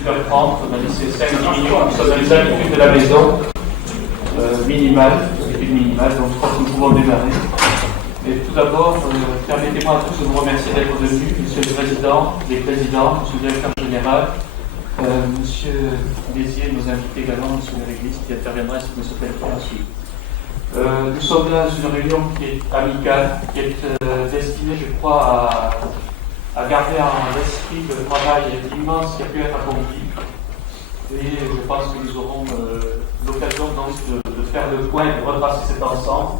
18h30, on a dit c'est 5-10 minutes, nous sommes dans les habitudes de la maison, minimales, donc je crois que nous pouvons démarrer. Et tout d'abord, permettez-moi à tous de vous remercier d'être venus, Monsieur le Président, les présidents, Monsieur le Directeur Général, Monsieur Bézier nous invite également, Monsieur le Réglisse, qui interviendra sur Monsieur Pelletier ensuite. Nous sommes là dans une réunion qui est amicale, qui est destinée, je crois, à garder en esprit le travail immense qui a pu être accompli. Et je pense que nous aurons l'occasion donc de faire le point et de retracer cet ensemble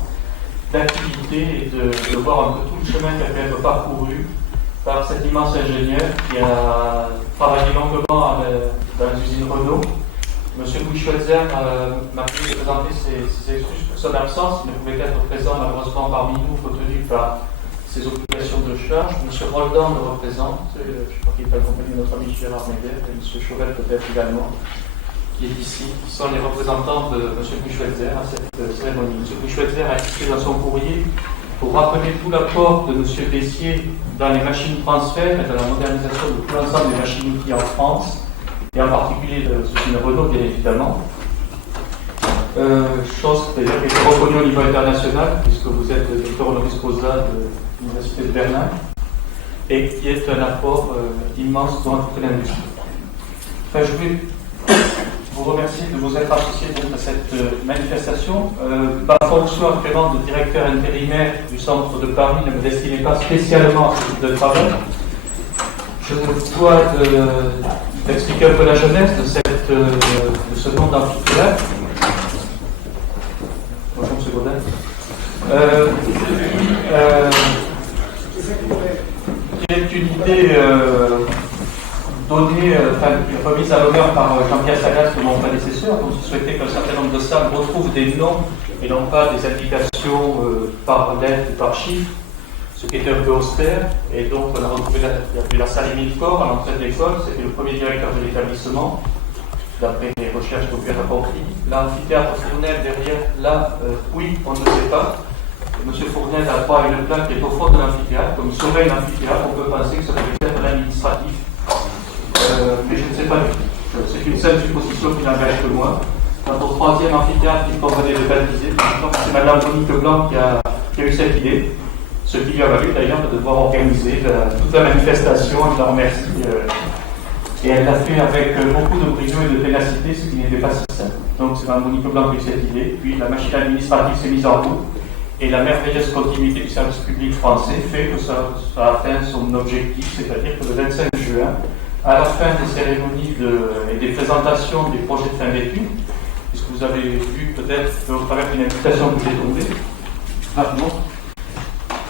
d'activités et de voir un peu tout le chemin qui a pu être parcouru par cet immense ingénieur qui a travaillé longuement dans l'usine Renault. Monsieur Bouchwetzer m'a pu présenter ses excuses pour son absence. Il ne pouvait être présent malheureusement parmi nous, compte tenu par ses occupations de charge. Monsieur Roldan le représente. Je crois qu'il est accompagné de notre ami Gérard Meyer et Monsieur Chauvel peut-être également, qui est ici, qui sont les représentants de Monsieur Bouchwetzer à cette cérémonie. Monsieur Bouchwetzer a inscrit dans son courrier pour rappeler tout l'apport de Monsieur Bézier dans les machines transfert et dans la modernisation de tout l'ensemble des machines-outils en France, et en particulier de l'usine Renault, bien évidemment. Chose d'ailleurs qui est reconnue au niveau international, puisque vous êtes docteur honoris causa de l'Université de Berlin, et qui est un apport immense dans toute l'industrie. Enfin, je voulais vous remercier de vous être associés à cette manifestation. Ma fonction actuellement de directeur intérimaire du centre de Paris ne me destinait pas spécialement à ce type de travail. Je dois d'expliquer un peu la jeunesse de ce nom d'amphithéâtre. Bonjour, M. Gaudin. Qui est une idée donnée, remise à l'honneur par Jean-Pierre Sagas, mon prédécesseur, dont il souhaitait qu'un certain nombre de salles retrouvent des noms et non pas des indications par lettres ou par chiffres, ce qui était un peu austère. Et donc on a retrouvé la salle Émile Corps à l'entrée de l'école. C'était le premier directeur de l'établissement, d'après les recherches qu'on a compris. L'amphithéâtre Fournel derrière, là, oui, on ne sait pas. M. Fournel a droit à une plaque qui est au fond de l'amphithéâtre. Comme sauver l'amphithéâtre, on peut penser que ça peut être l'administratif. Mais je ne sais pas. C'est une seule supposition qui n'engage que moi. Quant au troisième amphithéâtre qu'il convenait de baptiser, c'est Mme Monique Blanc qui a eu cette idée. Ce qui lui a valu d'ailleurs de devoir organiser toute la manifestation. Je la remercie. Et elle l'a fait avec beaucoup de brio et de ténacité, ce qui n'était pas si simple. Donc c'est Mme Monique Blanc qui a eu cette idée. Puis la machine administrative s'est mise en route. Et la merveilleuse continuité du service public français fait que ça a atteint son objectif, c'est-à-dire que le 25 juin, à la fin des cérémonies et des présentations des projets de fin d'études, puisque vous avez vu peut-être au travers d'une invitation que j'ai tombée,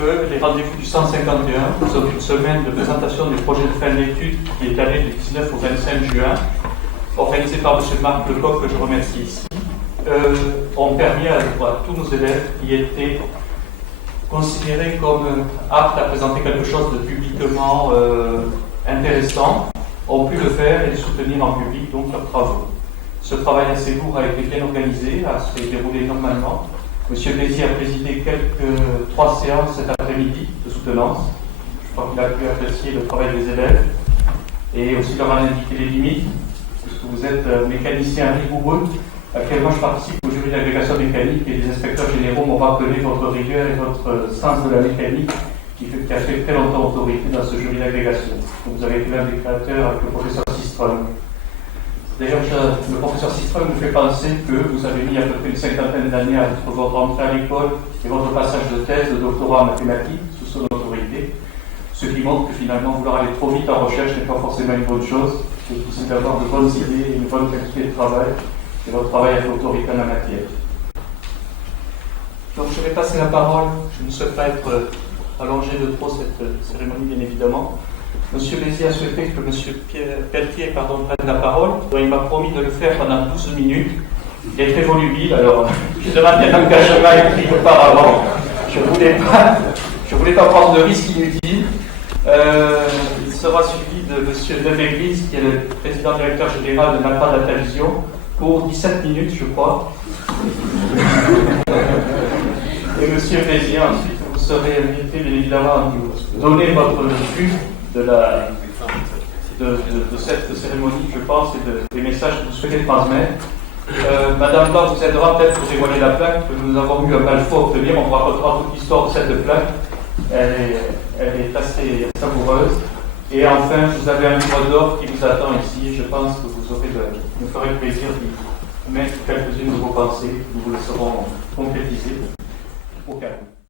que les rendez-vous du 151, nous sommes une semaine de présentation des projets de fin d'études qui est allée du 19 au 25 juin, organisée par M. Marc Lecoq, que je remercie ici, ont permis à tous nos élèves qui étaient considérés comme aptes à présenter quelque chose de publiquement intéressant, ont pu le faire et soutenir en public donc leurs travaux. Ce travail assez lourd a été bien organisé, a se déroulé normalement. M. Bézier a présidé 3 séances cet après-midi de soutenance. Je crois qu'il a pu apprécier le travail des élèves et aussi leur en indiquer les limites, puisque vous êtes mécanicien rigoureux. Actuellement, je participe au jury d'agrégation mécanique et les inspecteurs généraux m'ont rappelé votre rigueur et votre sens de la mécanique qui a fait très longtemps autorité dans ce jury d'agrégation. Vous avez été l'un des créateurs avec le professeur Sistrom. D'ailleurs, le professeur Sistrom me fait penser que vous avez mis à peu près une cinquantaine d'années à votre entrée à l'école et votre passage de thèse de doctorat en mathématiques sous son autorité, ce qui montre que finalement vouloir aller trop vite en recherche n'est pas forcément une bonne chose. C'est d'avoir de bonnes idées et une bonne qualité de travail, et votre travail avec l'autorité en la matière. Donc je vais passer la parole, je ne souhaite pas être allongé de trop cette cérémonie, bien évidemment. Monsieur Bézier a souhaité que Monsieur Pelletier prenne la parole. Il m'a promis de le faire pendant 12 minutes. Il est très volubile, alors je demande un engagement écrit auparavant. Je ne voulais pas prendre de risques inutiles. Il sera suivi de Monsieur Lefebvre, qui est le président directeur général de Napa Data Vision, pour 17 minutes, je crois. Et Monsieur Bézier, ensuite, vous serez invité, bien évidemment, à nous donner votre vue de la de cette cérémonie, je pense, et des messages que vous souhaitez transmettre. Madame Blanc vous aidera peut-être pour dévoiler la plaque que nous avons eu un mal fou à obtenir. On vous racontera toute l'histoire de cette plaque. Elle est assez savoureuse. Et enfin, vous avez un livre d'or qui vous attend ici. Je pense que nous ferez plaisir d'y mettre quelques-unes de vos pensées. Nous vous laisserons concrétiser au cas où.